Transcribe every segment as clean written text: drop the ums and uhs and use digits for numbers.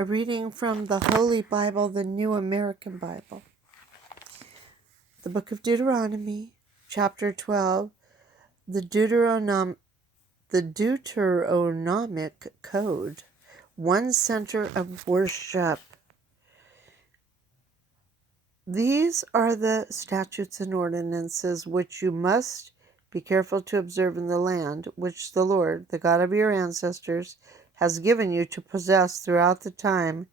A reading from the Holy Bible, the New American Bible. The book of Deuteronomy, chapter 12, the Deuteronomic Code, one center of worship. These are the statutes and ordinances which you must be careful to observe in the land which the Lord, the God of your ancestors, has given you to possess throughout the time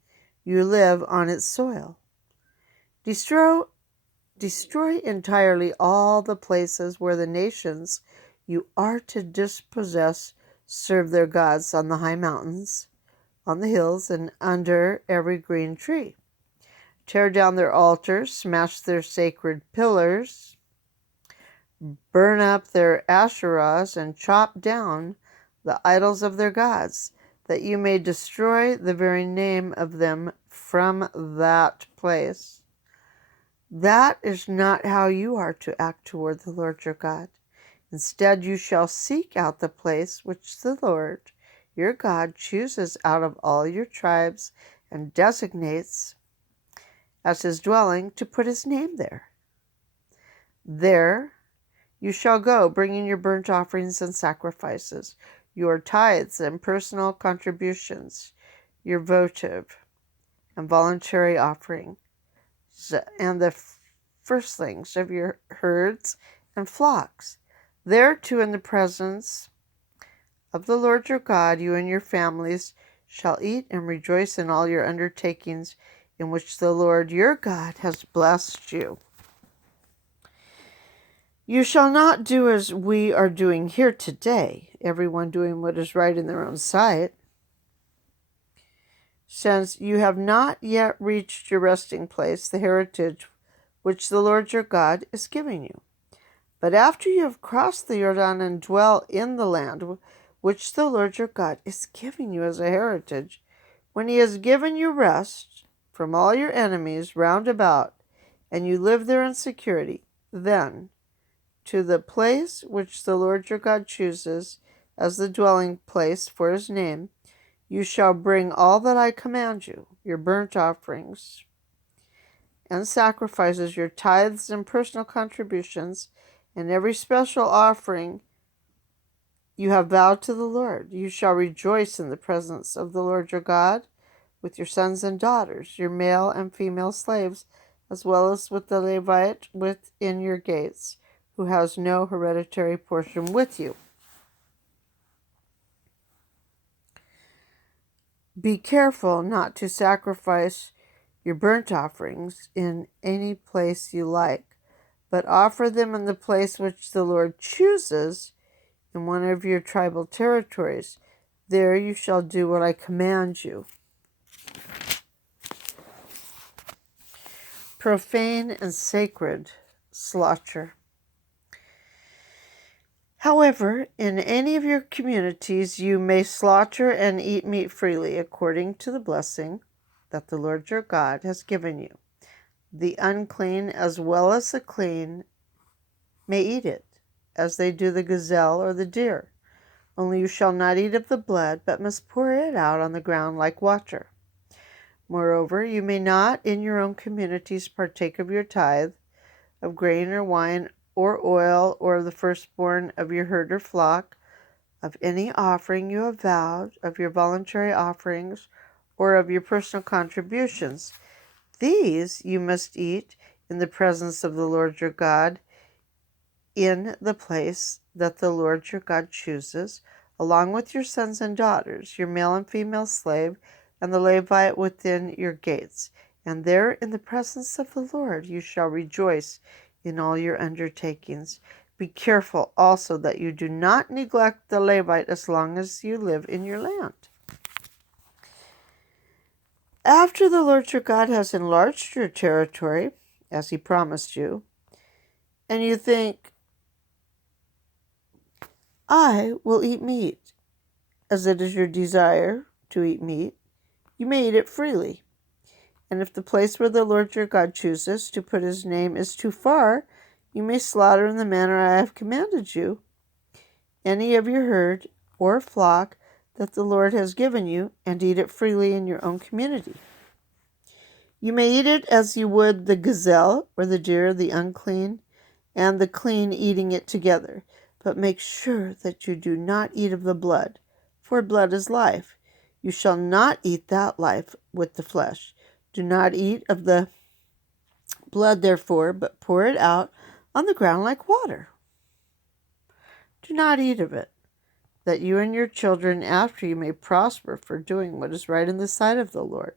you live on its soil. Destroy entirely all the places where the nations you are to dispossess serve their gods on the high mountains, on the hills, and under every green tree. Tear down their altars, smash their sacred pillars, burn up their Asherahs, and chop down the idols of their gods, that you may destroy the very name of them from that place. That is not how you are to act toward the Lord your God. Instead, you shall seek out the place which the Lord your God chooses out of all your tribes and designates as his dwelling to put his name there. There you shall go, bringing your burnt offerings and sacrifices, your tithes and personal contributions, your votive and voluntary offering, and the firstlings of your herds and flocks. There too, in the presence of the Lord your God, you and your families shall eat and rejoice in all your undertakings in which the Lord your God has blessed you. You shall not do as we are doing here today, everyone doing what is right in their own sight, since you have not yet reached your resting place, the heritage which the Lord your God is giving you. But after you have crossed the Jordan and dwell in the land which the Lord your God is giving you as a heritage, when he has given you rest from all your enemies round about, and you live there in security, then to the place which the Lord your God chooses as the dwelling place for his name, you shall bring all that I command you, your burnt offerings and sacrifices, your tithes and personal contributions, and every special offering you have vowed to the Lord. You shall rejoice in the presence of the Lord your God with your sons and daughters, your male and female slaves, as well as with the Levite within your gates, who has no hereditary portion with you. Be careful not to sacrifice your burnt offerings in any place you like, but offer them in the place which the Lord chooses in one of your tribal territories. There you shall do what I command you. Profane and sacred slaughter. However, in any of your communities you may slaughter and eat meat freely, according to the blessing that the Lord your God has given you. The unclean as well as the clean may eat it, as they do the gazelle or the deer. Only you shall not eat of the blood, but must pour it out on the ground like water. Moreover, you may not in your own communities partake of your tithe, of grain or wine or oil, or of the firstborn of your herd or flock, of any offering you have vowed, of your voluntary offerings, or of your personal contributions. These you must eat in the presence of the Lord your God, in the place that the Lord your God chooses, along with your sons and daughters, your male and female slave, and the Levite within your gates. And there in the presence of the Lord you shall rejoice in all your undertakings. Be careful also that you do not neglect the Levite as long as you live in your land. After the Lord your God has enlarged your territory, as he promised you, and you think, I will eat meat, as it is your desire to eat meat, you may eat it freely. And if the place where the Lord your God chooses to put his name is too far, you may slaughter in the manner I have commanded you any of your herd or flock that the Lord has given you, and eat it freely in your own community. You may eat it as you would the gazelle or the deer, the unclean and the clean, eating it together. But make sure that you do not eat of the blood, for blood is life. You shall not eat that life with the flesh. Do not eat of the blood, therefore, but pour it out on the ground like water. Do not eat of it, that you and your children after you may prosper for doing what is right in the sight of the Lord.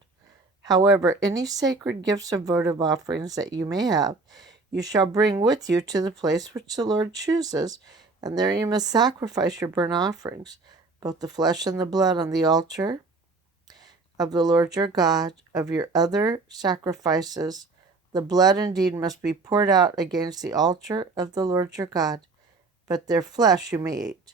However, any sacred gifts or votive offerings that you may have, you shall bring with you to the place which the Lord chooses, and there you must sacrifice your burnt offerings, both the flesh and the blood on the altar of the Lord your God. Of your other sacrifices, the blood indeed must be poured out against the altar of the Lord your God, but their flesh you may eat.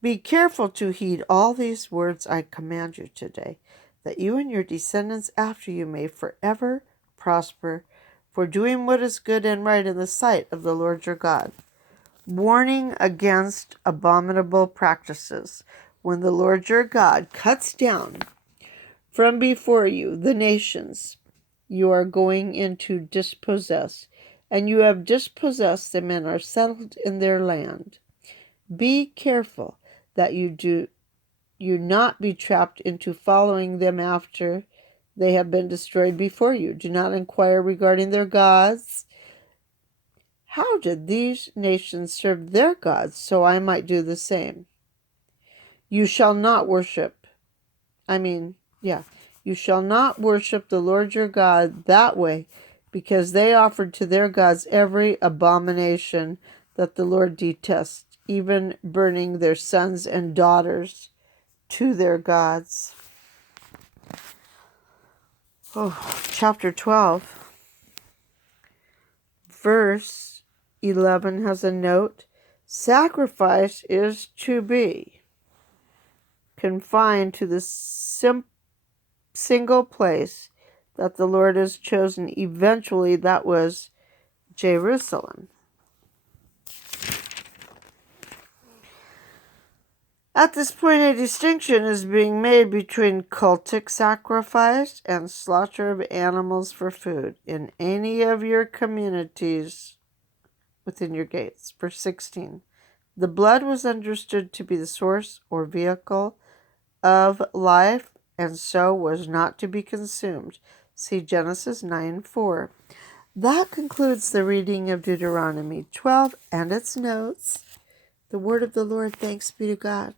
Be careful to heed all these words I command you today, that you and your descendants after you may forever prosper, for doing what is good and right in the sight of the Lord your God. Warning against abominable practices. When the Lord your God cuts down from before you the nations you are going in to dispossess, and you have dispossessed them and are settled in their land, be careful that you not be trapped into following them after they have been destroyed before you. Do not inquire regarding their gods. How did these nations serve their gods, so I might do the same? You shall not worship. You shall not worship the Lord your God that way, because they offered to their gods every abomination that the Lord detests, even burning their sons and daughters to their gods. Chapter 12, verse 11 has a note. Sacrifice is to be confined to the single place that the Lord has chosen. Eventually, that was Jerusalem. At this point, a distinction is being made between cultic sacrifice and slaughter of animals for food in any of your communities within your gates. Verse 16. The blood was understood to be the source or vehicle of life, and so was not to be consumed. See Genesis 9:4. That concludes the reading of Deuteronomy 12 and its notes. The word of the Lord, thanks be to God.